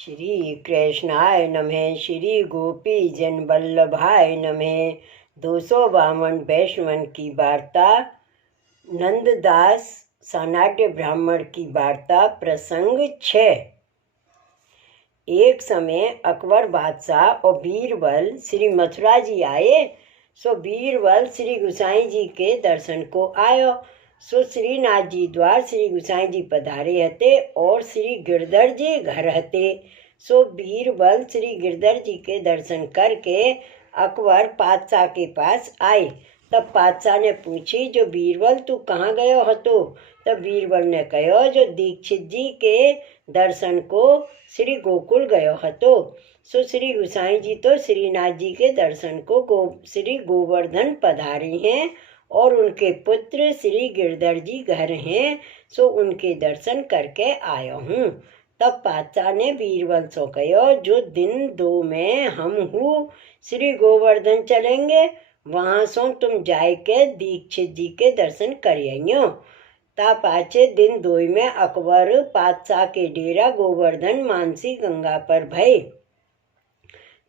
श्री कृष्णाय नमः। श्री गोपी जन वल्लभाय नमः। 252 वैष्णवन की वार्ता। नंददास सनाट्य ब्राह्मण की वार्ता। प्रसंग 6। एक समय अकबर बादशाह और बीरबल श्री मथुरा जी आए। सो बीरबल श्री गुसाई जी के दर्शन को आयो। सो श्रीनाथ जी द्वार श्री गुसाई जी पधारे हते और श्री गिरधर जी घर हते। सो बीरबल श्री गिरधर जी के दर्शन करके अकबर पातशाह के पास आए। तब पातशाह ने पूछी, जो बीरबल तू कहाँ गयो हतो? तब बीरबल ने कहो, जो दीक्षित जी के दर्शन को श्री गोकुल गयो हतो। सो श्री गुसाई जी तो श्रीनाथ जी के दर्शन को श्री गोवर्धन पधारे हैं और उनके पुत्र श्री गिरधर जी घर हैं। सो उनके दर्शन करके आयो हूँ। तब पातशाह ने बीरबल सो कहो, जो दिन 2 में हम हूँ श्री गोवर्धन चलेंगे, वहाँ सो तुम जाए के दीक्षित जी के दर्शन करियो। ता पाचे दिन 2 में अकबर पातशाह के डेरा गोवर्धन मानसी गंगा पर भय।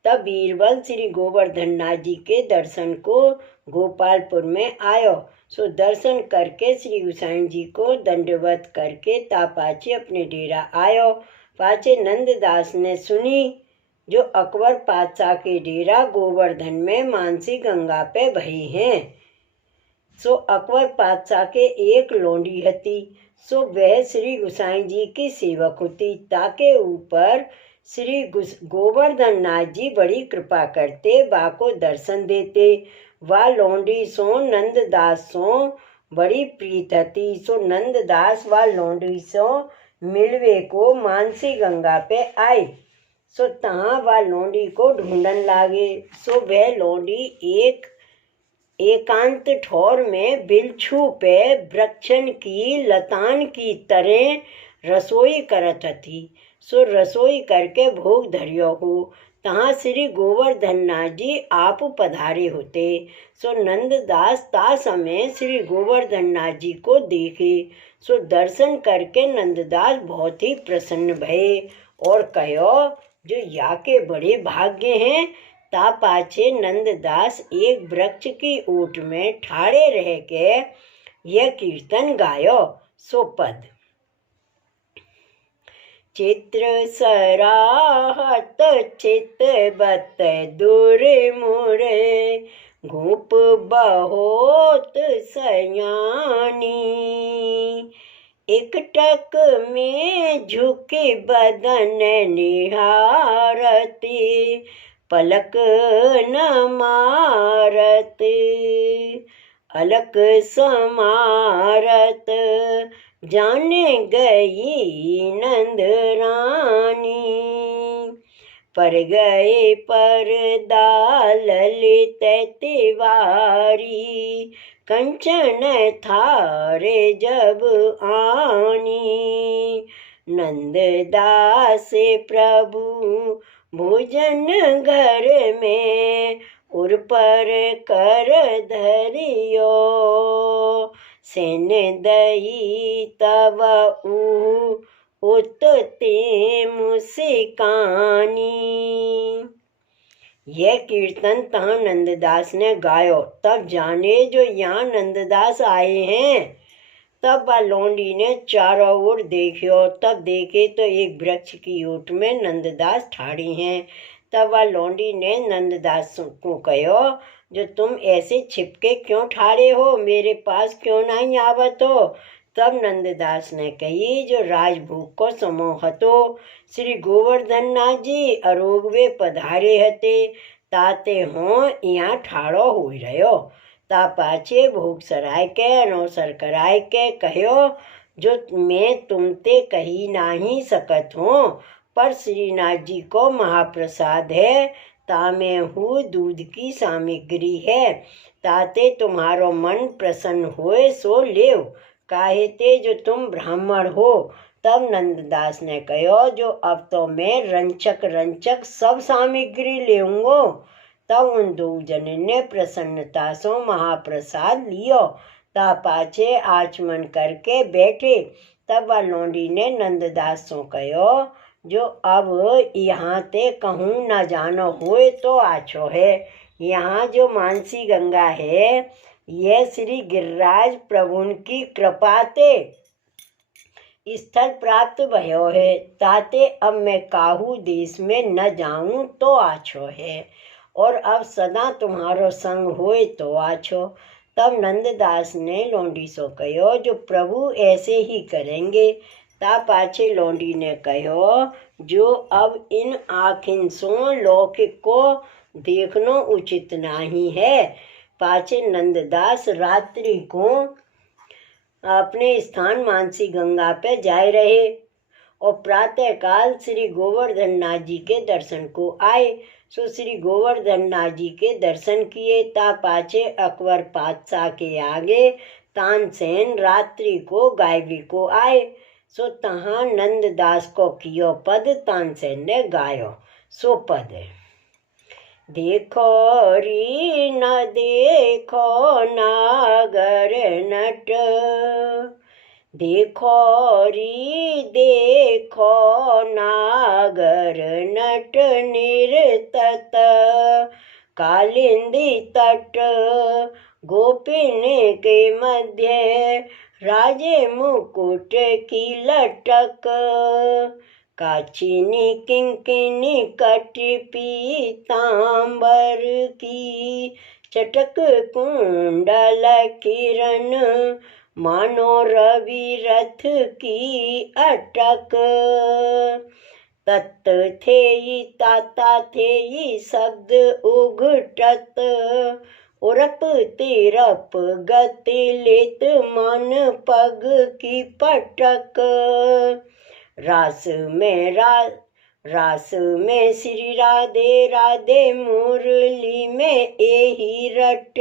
तब बीरबल श्री गोवर्धन नाथ जी के दर्शन को गोपालपुर में आयो। सो दर्शन करके श्री गुसाई जी को दंडवत करके तापाचे अपने डेरा आयो। पाचे नंददास ने सुनी, जो अकबर पातशाह के डेरा गोवर्धन में मानसी गंगा पे भई हैं। सो अकबर पातशाह के एक लोंडी हती। सो वह श्री गुसाई जी की सेवक होती। ताके ऊपर श्री गोवर्धन नाथ जी बड़ी कृपा करते, बाको दर्शन देते। वह लोंडी सो नंददास सो बड़ी प्रीत हती। सो नंददास व लोंडी सो मिलवे को मानसी गंगा पे आए। सो तहाँ वह लोंडी को ढूंढन लागे। सो वह लोंडी एक एकांत ठौर में बिलछू पे वृक्षन की लतान की तरह रसोई करत हती। सो रसोई करके भोग धरियो हो। तहाँ श्री गोवर्धन नाथ जी आप पधारे होते। सो नंददास ता समय श्री गोवर्धन नाथ जी को देखे। सो दर्शन करके नंददास बहुत ही प्रसन्न भये और कहो, जो या के बड़े भाग्य हैं। ता पाछे नंददास एक वृक्ष की ओट में ठाड़े रह के यह कीर्तन गायो। सो पद। चित्र सराहत चित बत दूर मुरे, घूप बहुत सयानी। एकटक में झुके बदन निहारती, पलक न मारत। अलक समारत जाने गई नंद रानी। पर गए परदा ललित तिवारी, कंचन थारे जब आनी। नंददास प्रभु भोजन घर में उर पर कर धरियो। सेन दही तब उतते मुस्कानी। यह कीर्तन तहाँ नंददास ने गायो। तब जाने, जो यहाँ नंददास आए हैं। तब वह लोंडी ने चारों ओर देखियो। तब देखे तो एक वृक्ष की ओट में नंददास ठाड़ी हैं। तब वह लोंडी ने नंददास को कहो, जो तुम ऐसे छिपके क्यों ठाड़े हो, मेरे पास क्यों नहीं आवत हो? तब नंददास ने कही, जो राजभोग को समोह हतो श्री गोवर्धन नाथ जी अरोगवे पधारे हते, ताते हो यहाँ ठाड़ो हो रहो। ता पाछे भोग सराय के अनौसर कराय के कहो, जो मैं तुमते कही नहीं सकत हूँ, पर श्रीनाथ जी को महाप्रसाद है। तामे हूँ दूध की सामग्री है, ताते तुम्हारो मन प्रसन्न होए सो लेव, काहेते जो तुम ब्राह्मण हो। तब नंददास ने कहो, जो अब तो मैं रंचक सब सामग्री लेऊंगो। तब उन 2 जन ने प्रसन्नता सो महाप्रसाद लियो। ता पाछे आचमन करके बैठे। तब वह लोंडी ने नंददास सो कहो, जो अब यहाँ ते कहूँ न जानो होए तो आछो है। यहाँ जो मानसी गंगा है यह श्री गिरिराज प्रभुन की कृपा ते स्थल प्राप्त भयो है। ताते अब मैं काहू देश में न जाऊं तो आछो है, और अब सदा तुम्हारो संग होए तो आछो। तब नंददास ने लौंडी सो कहो, जो प्रभु ऐसे ही करेंगे। ता पाछे लौंडी ने कहो, जो अब इन आखिन सो लौकिक को देखनो उचित नहीं है। पाछे नंददास रात्रि को अपने स्थान मानसी गंगा पे जाए रहे और प्रातः काल श्री गोवर्धन नाथ जी के दर्शन को आए। सो श्री गोवर्धन नाथ जी के दर्शन किए। ता पाछे अकबर पातशाह के आगे तानसेन रात्रि को गायबी को आए। सो तहाँ नंददास को कियो पद तानसेन ने गायो। सो पद है, देखो री न देखो नागर नट, देखो री देखो नागर नट निर्तत, कालिंदी तट गोपिन के मध्य राजे मुकुट की लटक, काचिनी किंकिनी कट पीतांबर की चटक, कुंडल किरण मानो रवि रथ की अटक, तत् थे ताता थे शब्द उघटत, उरप तिरप गति लेत मन पग की पटक, रास में श्री राधे राधे मुरली में एही रट,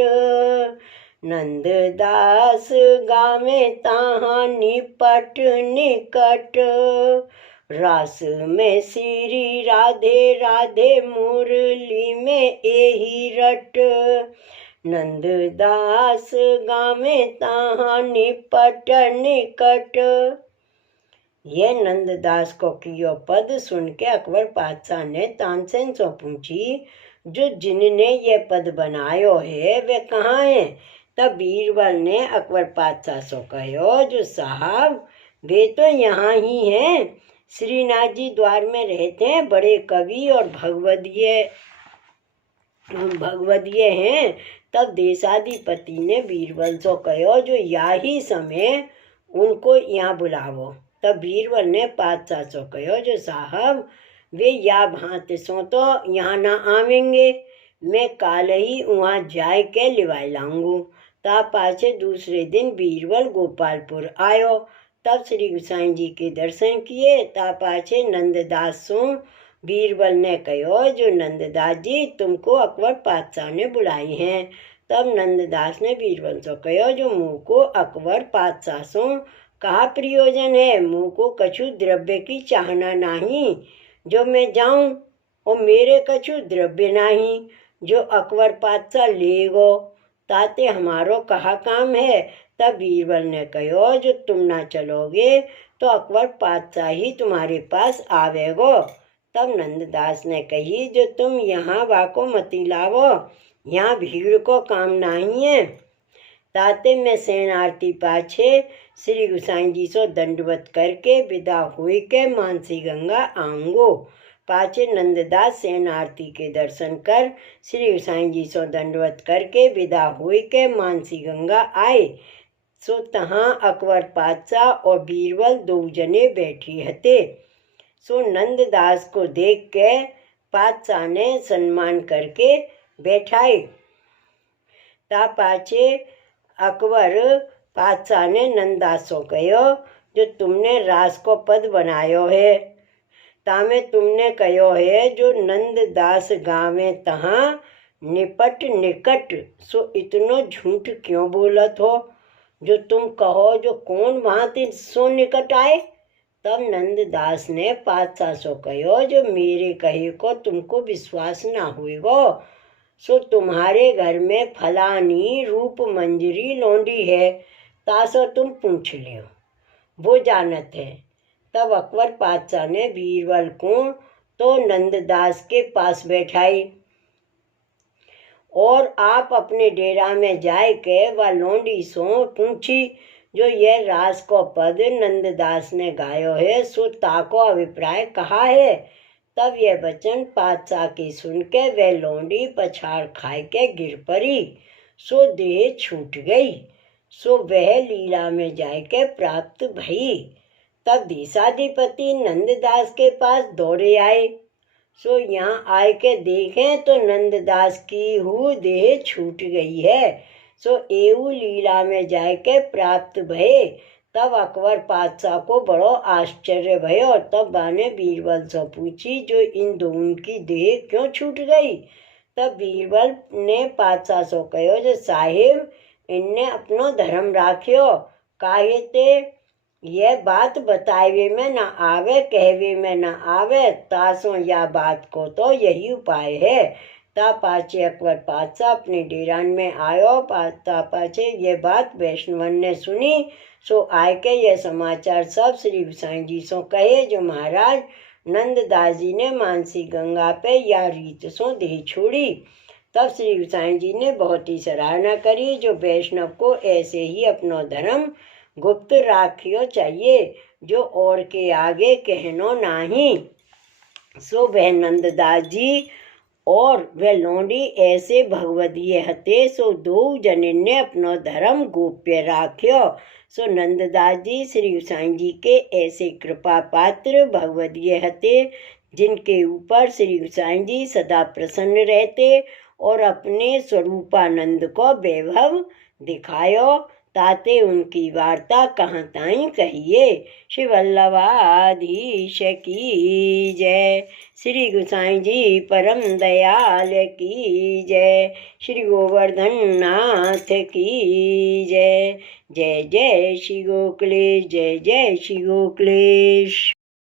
नंददास गावे ताहा निपट निकट, रास में श्री राधे राधे मुरली में एही रट, नंददास गावे ताहा निपट निकट। यह नंददास को कियो पद सुन के अकबर पातशाह ने तानसेन से पूछी, जो जिनने ये पद बनायो है वे कहाँ हैं। तब बीरबल ने अकबर पातशाह से कहो, जो साहब वे तो यहाँ ही हैं, श्रीनाथ जी द्वार में रहते हैं, बड़े कवि और भगवदीय हैं। तब देशाधिपति ने बीरबल से कहो, जो या ही समय उनको यहाँ बुलावो। तब बीरबल ने पातशाह से कहो, जो साहब वे या भांति सो तो यहाँ ना आवेंगे, मैं काल ही वहाँ जाए के लिवाए लाऊंगू। ता पाछे दूसरे दिन बीरबल गोपालपुर आयो। तब श्री गुसाई जी के दर्शन किए। ता पाछे नंददास सो बीरबल ने कहो, जो नंददास जी तुमको अकबर पातशाह ने बुलाई हैं। तब नंददास ने बीरबल से कहो, जो मुँह को अकबर पातशाह सो कहा प्रयोजन है, मुँह को कछु द्रव्य की चाहना नहीं, जो मैं जाऊं और मेरे कछु द्रव्य नहीं, जो अकबर पातशाह लेगो, ताते हमारो कहा काम है। तब बीरबल ने कहो, जो तुम ना चलोगे तो अकबर पातशाह ही तुम्हारे पास आवेगो। तब नंददास ने कही, जो तुम यहाँ वाको मती लावो, यहाँ भीड़ को काम नहीं है। ताते मैं सेन आरती पाछे श्री गुसाई जी से दंडवत करके विदा हुई के मानसी गंगा आऊंगो। पाछे नंददास सेन आरती के दर्शन कर श्री गुसाई जी से दंडवत करके विदा हुई के मानसी गंगा आए। सो तहाँ अकबर पातशाह और बीरबल दो जने बैठी हते। सो नंददास को देख के पातशाह ने सम्मान करके बैठाए। ता पाछे अकबर पातशाह ने नंददास को कहो, जो तुमने रास को पद बनायो है, तामे तुमने कहो है, जो नंददास गावे तहाँ निपट निकट, सो इतनो झूठ क्यों बोलत हो। जो तुम कहो, जो कौन वहाँ सो निकट आए। तब नंददास ने पातशाह से कहो, जो मेरे कहे को तुमको विश्वास ना हुएगो, सो तुम्हारे घर में फलानी रूप मंजरी लौंडी है, तासो तुम पूछ लियो, वो जानत है। तब अकबर बादशाह ने बीरबल को तो नंददास के पास बैठाई और आप अपने डेरा में जाए के व लौंडी सो पूछी जो यह रास को पद नंददास ने गायो है सो ताको अभिप्राय कहा है। तब यह वचन बादशाह की सुन के वह लौंडी पछाड़ खाए के गिर पड़ी सो देह छूट गई सो वह लीला में जाए के प्राप्त भई। तब देशाधिपति नंददास के पास दौड़े आए सो यहाँ आए के देखें तो नंददास की हु देह छूट गई है सो एऊ लीला में जाए के प्राप्त भये। तब अकबर बादशाह को बड़ो आश्चर्य भयो। तब बाने बीरबल से पूछी जो इन दोनों की देह क्यों छूट गई। तब बीरबल ने बादशाह से कहो जो साहिब इनने अपनो धर्म राख्यो काहे ते यह बात बतावे में न आवे कहवे में न आवे तासो या बात को तो यही उपाय है। ता पाचे अकबर बादशाह अपने डेरान में आयो ता पाचे ये बात वैष्णवन ने सुनी सो आय के यह समाचार सब श्री गोसाई जी सो कहे जो महाराज नंददास जी ने मानसी गंगा पे या रीत सो देह छोड़ी। तब श्री गोसाई जी ने बहुत ही सराहना करी जो वैष्णव को ऐसे ही अपनो धर्म गुप्त राखियो चाहिए जो और के आगे कहनो नाही। सो वह नंददास जी और वह लौंडी ऐसे भगवदीय हते सो दो जने ने अपनो धर्म गोप्य राख्यो। सो नंददास जी श्री गोसाई जी के ऐसे कृपा पात्र भगवदीय हते जिनके ऊपर श्री गोसाई जी सदा प्रसन्न रहते और अपने स्वरूपानंद को वैभव दिखायो ताते उनकी वार्ता कहाँ ताई कहिए। श्री वल्लभाधीश की जय। श्री गोसाई जी परम दयाल की जय। श्री गोवर्धन नाथ की जय। जय जय श्री गोकुलेश जय जय श्री गोकुलेश।